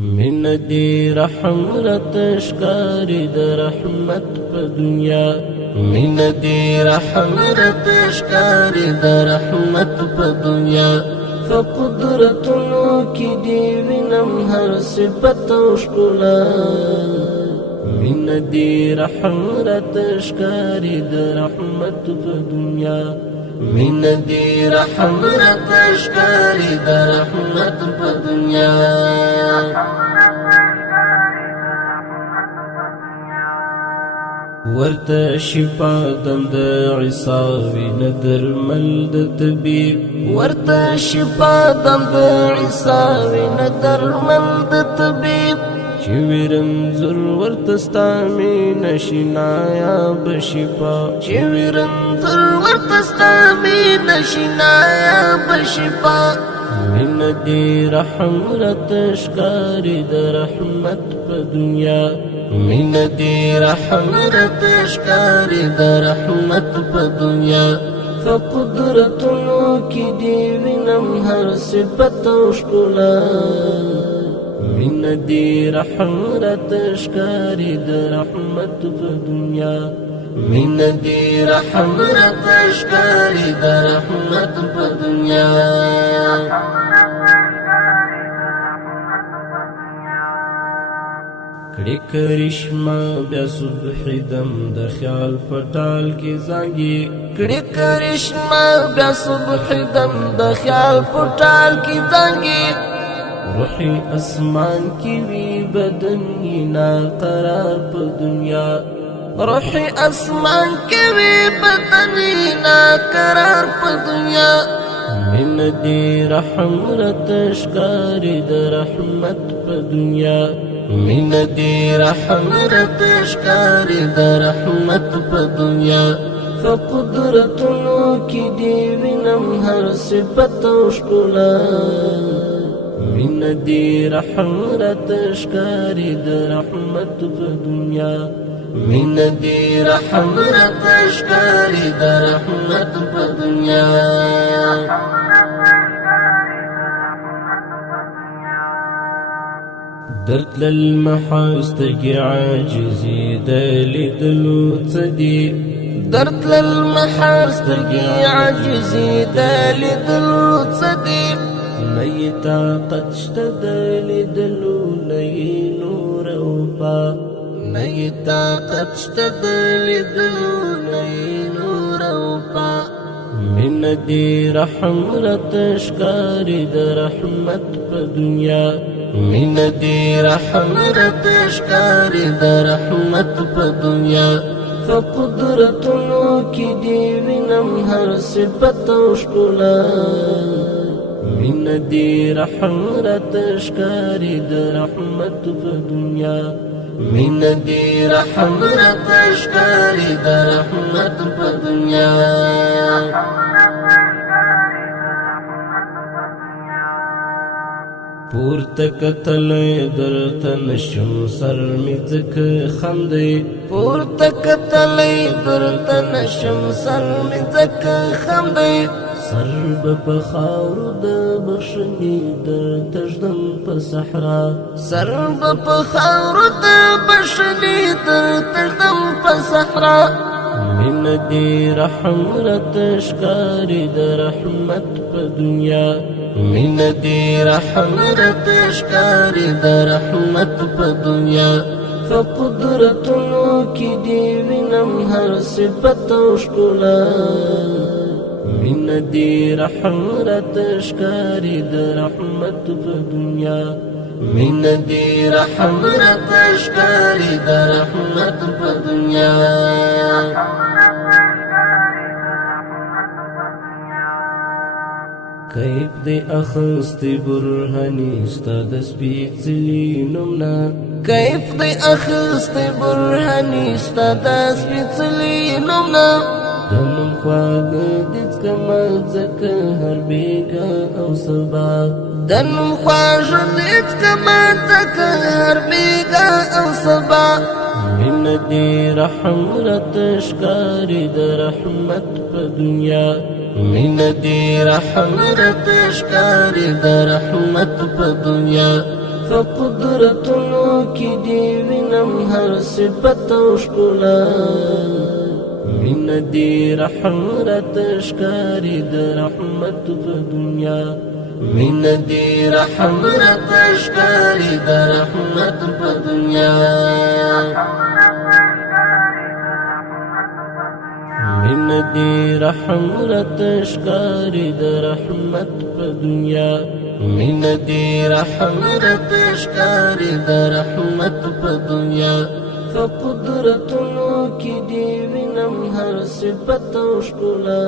من دی رحمت اشکاری د رحمت په دنیا من دی رحمت اشکاری د رحمت په دنیا فقدرتونو کی دی وینم هر صفت او ښکلا من دی رحمت اشکاری د رحمت په دنیا من دی رحمت اشکاری د رحمت په دنیا ورته شفا دم د عیسی وین درمل د طبیب ورته شفا دم د عیسی وین درمل د طبیب چې ویرم زر ورته ستا مینه شنایا بشفا چې ویرم زر ورته ستا مینه شنایا بشفا من دی رحمت اشکاری د رحمت په دنیا من دی رحمت اشکاری د رحمت په دنیا فقدرتونو کی دی وینم هر صفت او ښکلا من دی رحمت اشکاری د رحمت په دنیا من دی رحمت اشکاری د رحمت په دنیا کړي کرشمه بیا صبح دم د خیال پټال کې زنګي کړي کرشمه بیا صبح دم د خیال پټال کې زنګي روحي اسمان کې وی بدن نا قرار په دنیا روحي اسمان کې وی بدن نا قرار په دنیا من دی رحمت اشکاری د رحمت په دنیا من دی رحمت اشکاری د رحمت په دنیا فقدرتونو کی دی وینم هر صفت او ښکلا من دی رحمت اشکاری د رحمت په دنیا من دی رحمت اشکاری د رحمت په دنیا درد للمحاستگی عاجزی دلی دلو تصدی درد للمحاستگی عاجزی دلی دلو تصدی نئی طاقت شته دلی دلو نئی نور او پا نئی طاقت شته دلی دلو نئی نور او پا من دی رحمت اشکاری د رحمت په دنیا من دی رحمت اشکاری د رحمت په دنیا فقدرتونو کی دی وینم هر صفت او ښکلا من دی رحمت اشکاری د رحمت په دنیا من دی رحمت اشکاری د رحمت په دنیا پورته کتلې درته نشم سر می ځکه خندې پورته کتلې درته نشم سر می ځکه خندې سر په خاورو د بخښنې درته ږدم په صحرا سر په خاورو د بخښنې درته ږدم په صحرا من دی رحمت اشکاری د رحمت په دنیا من دی رحمت اشکاری د رحمت په دنیا فقدرتونو کی دی وینم هر صفت او ښکلا من دی رحمت اشکاری د رحمت په دنیا من دی رحمت اشکاری د رحمت په دنیا کیف دی اخستی برهانی ستا د سپیڅلي نومنا کیف دی اخستی برهانی ستا د سپیڅلي نومنا دنم خواږه دڅکما ځکه هر بیګا او سبا دنم خواږه دڅکما ځکه هر بیګا او سبا من دی رحمت اشکاری د رحمت په دنیا من دی رحمت اشکاری د رحمت په دنیا فقدرتونو کی دی وینم هر صفت او ښکلا مین دی رحمت ښکاری د رحمت په دنیا مین دی رحمت ښکاری د رحمت په دنیا مین دی رحمت ښکاری د رحمت په دنیا مین دی رحمت ښکاری د رحمت په دنیا فقدرتونو کی دی وینم هر صفت او ښکلا